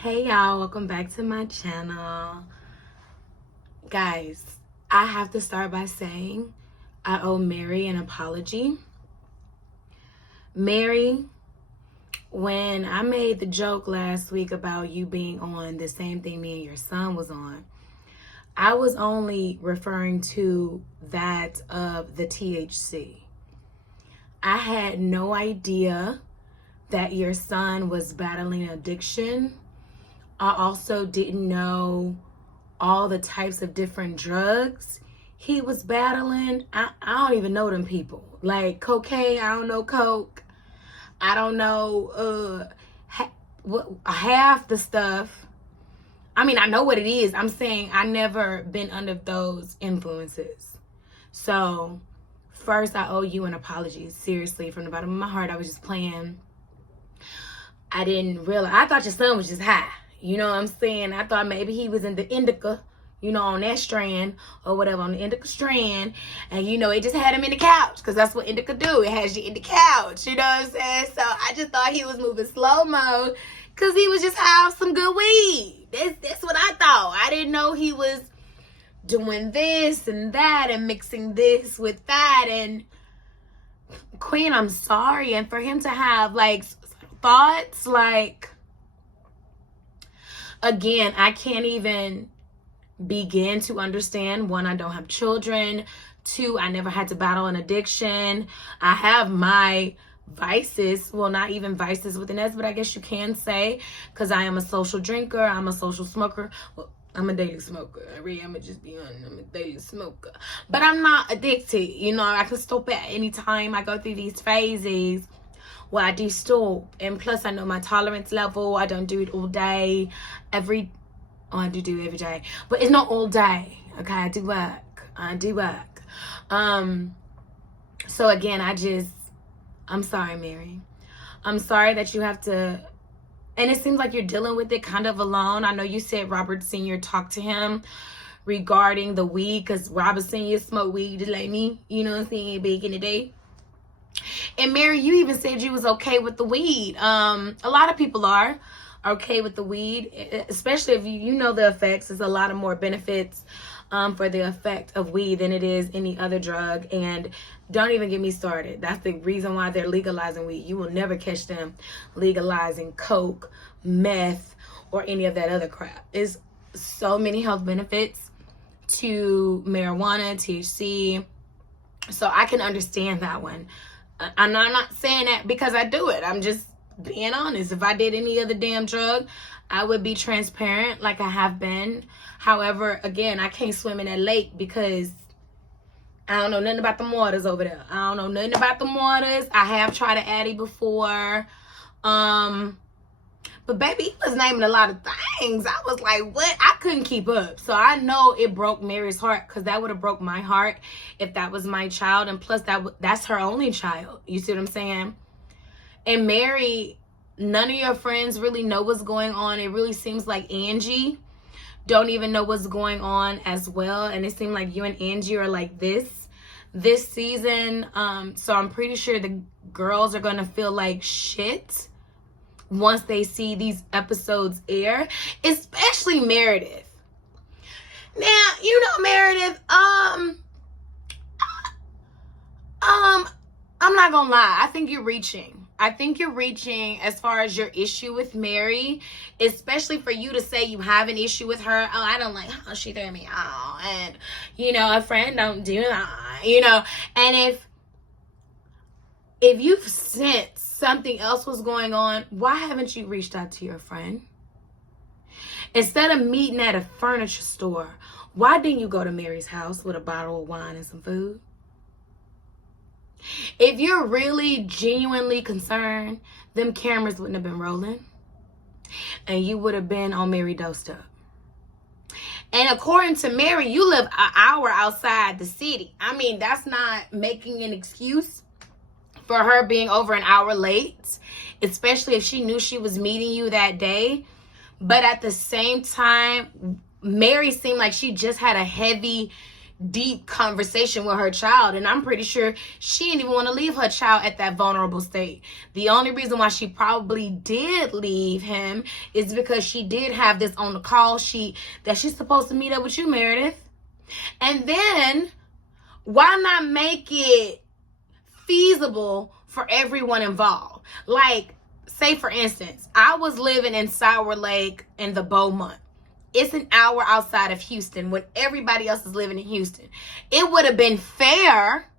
Hey y'all, welcome back to my channel. Guys, I have to start by saying I owe Mary an apology. Mary, when I made the joke last week about you being on the same thing me and your son was on, I was only referring to that of the THC. I had no idea that your son was battling addiction. I also didn't know all the types of different drugs he was battling. I don't even know them people. Like cocaine, I don't know coke. I don't know half the stuff. I mean, I know what it is. I'm saying I never been under those influences. So first, I owe you an apology. Seriously, from the bottom of my heart, I was just playing. I didn't realize. I thought your son was just high. You know what I'm saying? I thought maybe he was in the indica, on that strand or whatever, on the indica strand. And, it just had him in the couch because that's what indica do. It has you in the couch. You know what I'm saying? So I just thought he was moving slow-mo because he was just high off some good weed. That's what I thought. I didn't know he was doing this and that and mixing this with that. And, Queen, I'm sorry. And for him to have, thoughts again, I can't even begin to understand. One, I don't have children. Two, I never had to battle an addiction. I have my vices. Well, not even vices with an S, but I guess you can say, because I am a social drinker. I'm a social smoker. Well, I'm a daily smoker. I'm gonna just be honest. I'm a daily smoker. But I'm not addicted. I can stop at any time. I go through these phases where I do stop. And plus, I know my tolerance level. I don't do it all day. I do it every day. But it's not all day. Okay, I do work. So again, I'm sorry, Mary. I'm sorry that you have to, and it seems like you're dealing with it kind of alone. I know you said Robert Sr. talked to him regarding the weed, because Robert Sr. smoked weed just like me, back in the day. And Mary, you even said you was okay with the weed. A lot of people are okay with the weed, especially if you know the effects. There's a lot of more benefits for the effect of weed than it is any other drug. And don't even get me started. That's the reason why they're legalizing weed. You will never catch them legalizing coke, meth, or any of that other crap. There's so many health benefits to marijuana, THC. So I can understand that one. I'm not saying that because I do it. I'm just being honest. If I did any other damn drug, I would be transparent like I have been. However, again, I can't swim in that lake because I don't know nothing about the waters over there. I don't know nothing about the waters. I have tried an Addy before. But baby, he was naming a lot of things. I was like, what? I couldn't keep up. So I know it broke Mary's heart, because that would have broke my heart if that was my child. And plus, that's her only child. You see what I'm saying? And Mary, none of your friends really know what's going on. It really seems like Angie don't even know what's going on as well. And it seemed like you and Angie are like this season. So I'm pretty sure the girls are going to feel like shit once they see these episodes air, especially Meredith. Now, Meredith, I'm not gonna lie. I think you're reaching as far as your issue with Mary, especially for you to say you have an issue with her. Oh, I don't like how she threw me out. And, a friend don't do that, and if you've sensed something else was going on, why haven't you reached out to your friend? Instead of meeting at a furniture store, why didn't you go to Mary's house with a bottle of wine and some food? If you're really genuinely concerned, them cameras wouldn't have been rolling and you would have been on Mary doorstep. And according to Mary, you live an hour outside the city. I mean, that's not making an excuse for her being over an hour late, especially if she knew she was meeting you that day. But at the same time, Mary seemed like she just had a heavy deep conversation with her child, and I'm pretty sure she didn't even want to leave her child at that vulnerable state. The only reason why she probably did leave him is because she did have this on the call sheet that she's supposed to meet up with you, Meredith. And then why not make it feasible for everyone involved? Like, say for instance, I was living in Sour Lake in the Beaumont. It's an hour outside of Houston when everybody else is living in Houston. It would have been fair,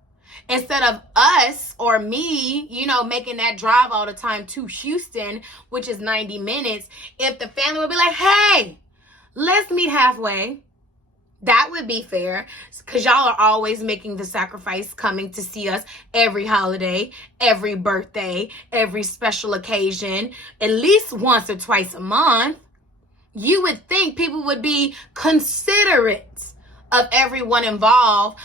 instead of us or me, making that drive all the time to Houston, which is 90 minutes, if the family would be like, hey, let's meet halfway. That would be fair, because y'all are always making the sacrifice coming to see us every holiday, every birthday, every special occasion, at least once or twice a month. You would think people would be considerate of everyone involved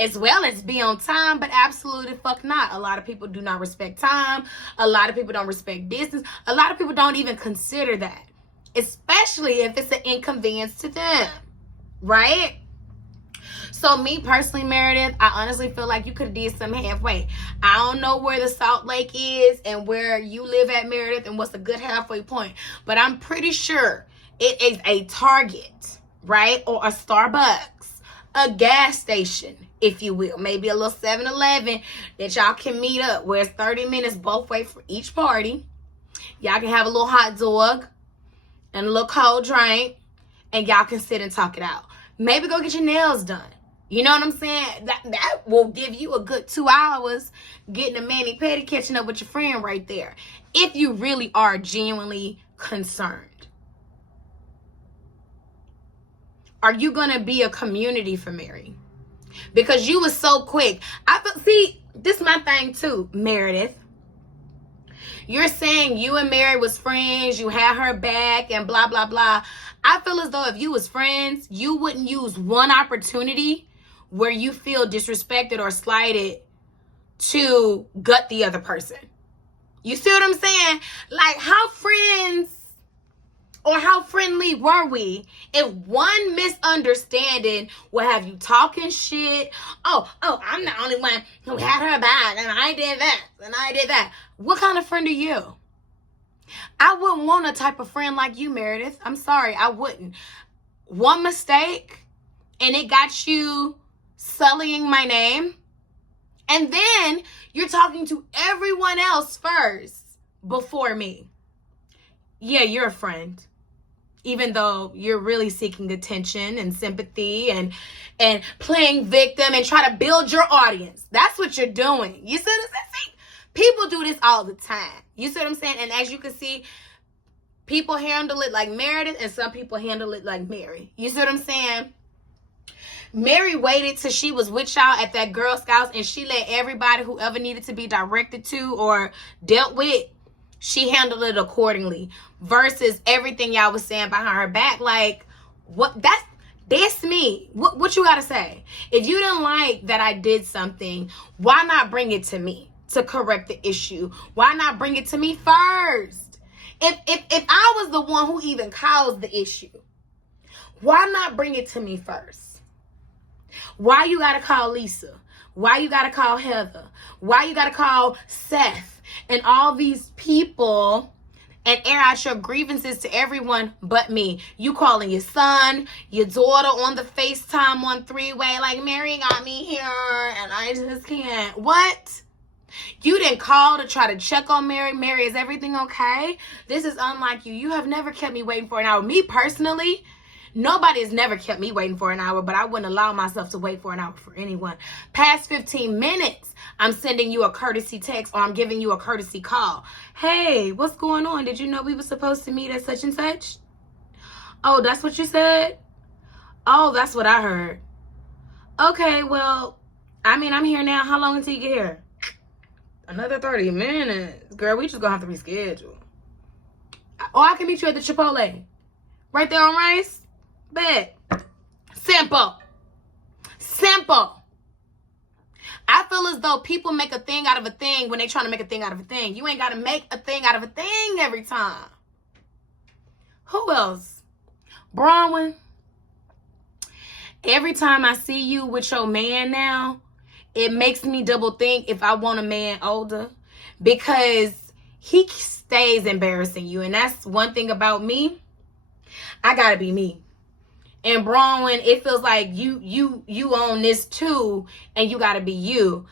as well as be on time, but absolutely fuck not. A lot of people do not respect time. A lot of people don't respect distance. A lot of people don't even consider that, especially if it's an inconvenience to them, right? So me personally, Meredith, I honestly feel like you could have did some halfway. I don't know where the Salt Lake is and where you live at, Meredith, and what's a good halfway point, but I'm pretty sure it is a Target, right? Or a Starbucks, a gas station, if you will. Maybe a little 7-Eleven that y'all can meet up where it's 30 minutes both ways for each party. Y'all can have a little hot dog and a little cold drink, and y'all can sit and talk it out. Maybe go get your nails done. You know what I'm saying? That will give you a good 2 hours getting a mani-pedi, catching up with your friend right there, if you really are genuinely concerned. Are you going to be a community for Mary? Because you was so quick. See, this is my thing too, Meredith. You're saying you and Mary was friends, you had her back, and blah, blah, blah. I feel as though if you was friends, you wouldn't use one opportunity where you feel disrespected or slighted to gut the other person. You see what I'm saying? Like, how friends or how friendly were we if one misunderstanding will have you talking shit? Oh, I'm the only one who had her back, and I did that, and I did that. What kind of friend are you? I wouldn't want a type of friend like you, Meredith. I'm sorry, I wouldn't. One mistake, and it got you sullying my name. And then you're talking to everyone else first before me. Yeah, you're a friend. Even though you're really seeking attention and sympathy and playing victim and try to build your audience. That's what you're doing. You see what I'm saying? People do this all the time. You see what I'm saying? And as you can see, people handle it like Meredith and some people handle it like Mary. You see what I'm saying? Mary waited till she was with y'all at that Girl Scouts, and she let everybody, whoever needed to be directed to or dealt with, she handled it accordingly. Versus everything y'all was saying behind her back. Like, what? That's me. What you gotta say? If you didn't like that I did something, why not bring it to me to correct the issue? Why not bring it to me first? If I was the one who even caused the issue, why not bring it to me first? Why you gotta call Lisa? Why you gotta call Heather? Why you gotta call Seth and all these people and air out your grievances to everyone but me? You calling your son, your daughter on the FaceTime on 3-way like, Mary got me here and I just can't. What? You didn't call to try to check on Mary. Mary, is everything okay? This is unlike you. You have never kept me waiting for an hour. Me personally, nobody has never kept me waiting for an hour, but I wouldn't allow myself to wait for an hour for anyone. Past 15 minutes, I'm sending you a courtesy text or I'm giving you a courtesy call. Hey, what's going on? Did you know we were supposed to meet at such and such? Oh, that's what you said? Oh, that's what I heard. Okay, well, I'm here now. How long until you get here? Another 30 minutes. Girl, we just gonna have to reschedule. Or I can meet you at the Chipotle. Right there on Rice. Bet. Simple. I feel as though people make a thing out of a thing when they trying to make a thing out of a thing. You ain't got to make a thing out of a thing every time. Who else? Bronwyn. Every time I see you with your man now, it makes me double think if I want a man older, because he stays embarrassing you. And that's one thing about me. I gotta be me. And Braun, it feels like you own this too, and you gotta be you.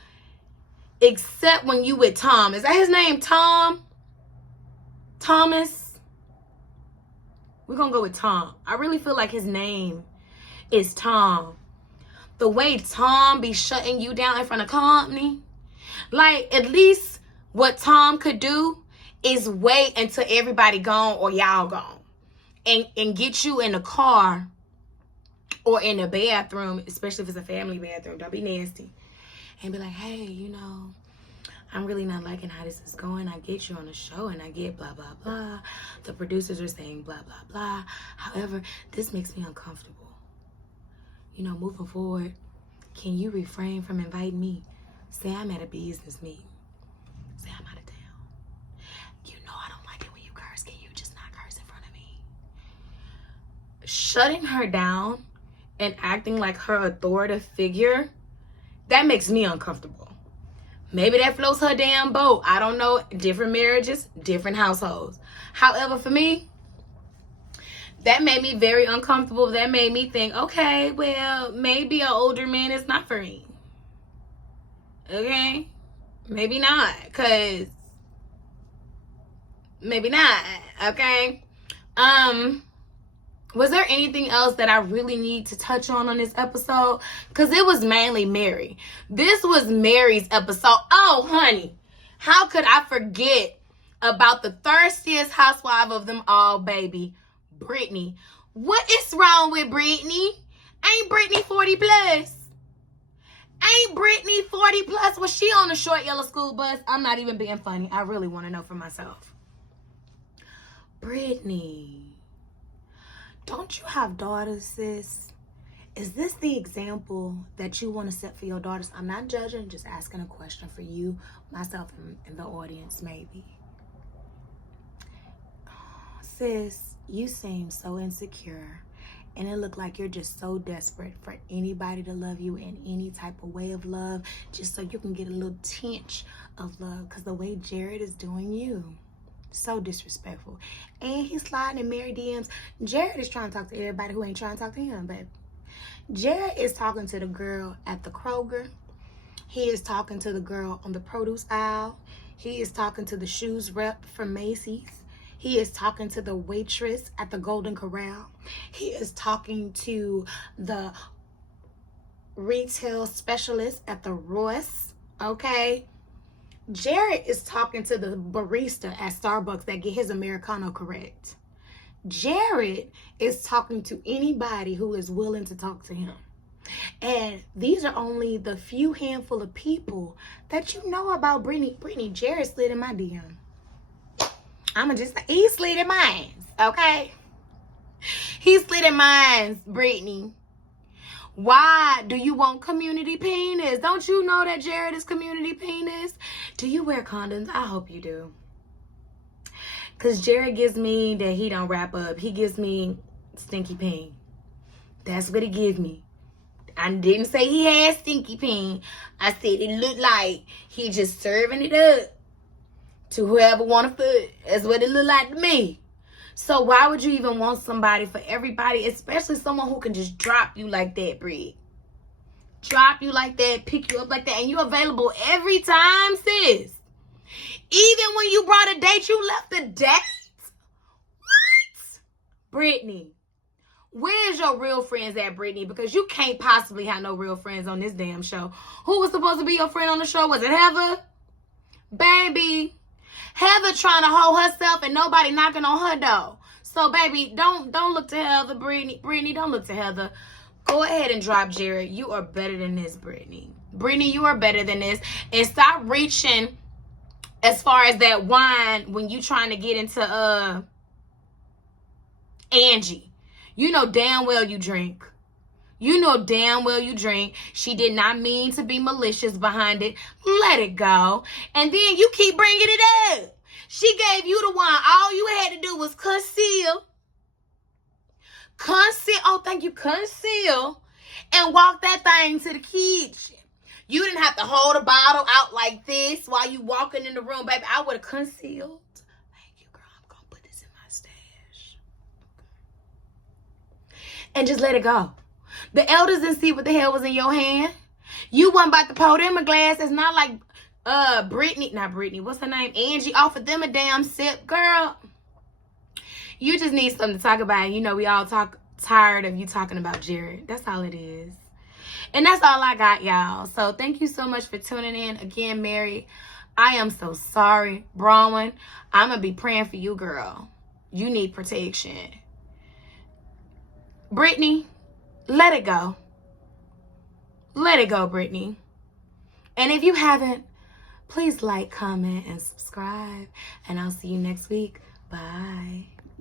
Except when you with Tom. Is that his name? Tom? Thomas? We're gonna go with Tom. I really feel like his name is Tom. The way Tom be shutting you down in front of company, like, at least what Tom could do is wait until everybody gone or y'all gone, and get you in the car or in the bathroom, especially if it's a family bathroom. Don't be nasty. And be like, hey, you know, I'm really not liking how this is going. I get you on the show and I get blah, blah, blah. The producers are saying blah, blah, blah. However, this makes me uncomfortable. You know, moving forward, can you refrain from inviting me? Say I'm at a business meeting. Say I'm out of town. You know I don't like it when you curse. Can you just not curse in front of me? Shutting her down and acting like her authoritative figure, that makes me uncomfortable. Maybe that floats her damn boat. I don't know. Different marriages, different households. However, for me, that made me very uncomfortable. That made me think, okay, well, maybe an older man is not for me. Okay? Maybe not. Because maybe not. Okay? Was there anything else that I really need to touch on this episode? Because it was mainly Mary. This was Mary's episode. Oh, honey. How could I forget about the thirstiest housewife of them all, baby? Brittney. What is wrong with Brittney? Ain't Brittney 40 plus? Ain't Brittney 40 plus? Was she on a short yellow school bus? I'm not even being funny. I really want to know for myself. Brittney. Don't you have daughters, sis? Is this the example that you want to set for your daughters? I'm not judging, just asking a question for you, myself, and the audience, maybe. Sis, you seem so insecure, and it looked like you're just so desperate for anybody to love you in any type of way of love, just so you can get a little tinge of love, because the way Jared is doing you, so disrespectful. And he's sliding in Mary DMs. Jared is trying to talk to everybody who ain't trying to talk to him, baby. Jared is talking to the girl at the Kroger. He is talking to the girl on the produce aisle. He is talking to the shoes rep from Macy's. He is talking to the waitress at the Golden Corral. He is talking to the retail specialist at the Ross. Okay? Jared is talking to the barista at Starbucks that get his Americano correct. Jared is talking to anybody who is willing to talk to him. And these are only the few handful of people that you know about Brittney. Brittney, Jared slid in my DM. I'ma just say, he slid in mine, okay? He slid in mine, Brittney. Why do you want community penis? Don't you know that Jared is community penis? Do you wear condoms? I hope you do. Because Jared gives me that he don't wrap up. He gives me stinky peen. That's what he gives me. I didn't say he had stinky peen. I said it looked like he just serving it up to whoever want to foot. That's what it looked like to me. So why would you even want somebody for everybody, especially someone who can just drop you like that, Brie? Drop you like that, pick you up like that, and you're available every time, sis. Even when you brought a date, you left the date? What? Brittney, where's your real friends at, Brittney? Because you can't possibly have no real friends on this damn show. Who was supposed to be your friend on the show? Was it Heather? Baby, Heather trying to hold herself and nobody knocking on her door. So, baby, don't look to Heather, Brittney. Brittney, don't look to Heather. Go ahead and drop Jared. You are better than this, Brittney. Brittney, you are better than this. And stop reaching as far as that wine when you trying to get into Angie. You know damn well you drink. You know damn well you drink. She did not mean to be malicious behind it. Let it go. And then you keep bringing it up. She gave you the wine. All you had to do was conceal. Oh, thank you. Conceal. and walk that thing to the kitchen. You didn't have to hold a bottle out like this while you walking in the room, baby. I would have concealed. Thank you, girl. I'm going to put this in my stash. And just let it go. The elders didn't see what the hell was in your hand. You wasn't about to pour them a glass. It's not like Brittney, what's her name? Angie offered them a damn sip. Girl, you just need something to talk about. You know, we all tired of you talking about Jared. That's all it is. And that's all I got, y'all. So thank you so much for tuning in. Again, Mary, I am so sorry. Bronwyn, I'm going to be praying for you, girl. You need protection. Brittney, let it go. Let it go, Brittney. And if you haven't, please like, comment, and subscribe. And I'll see you next week. Bye.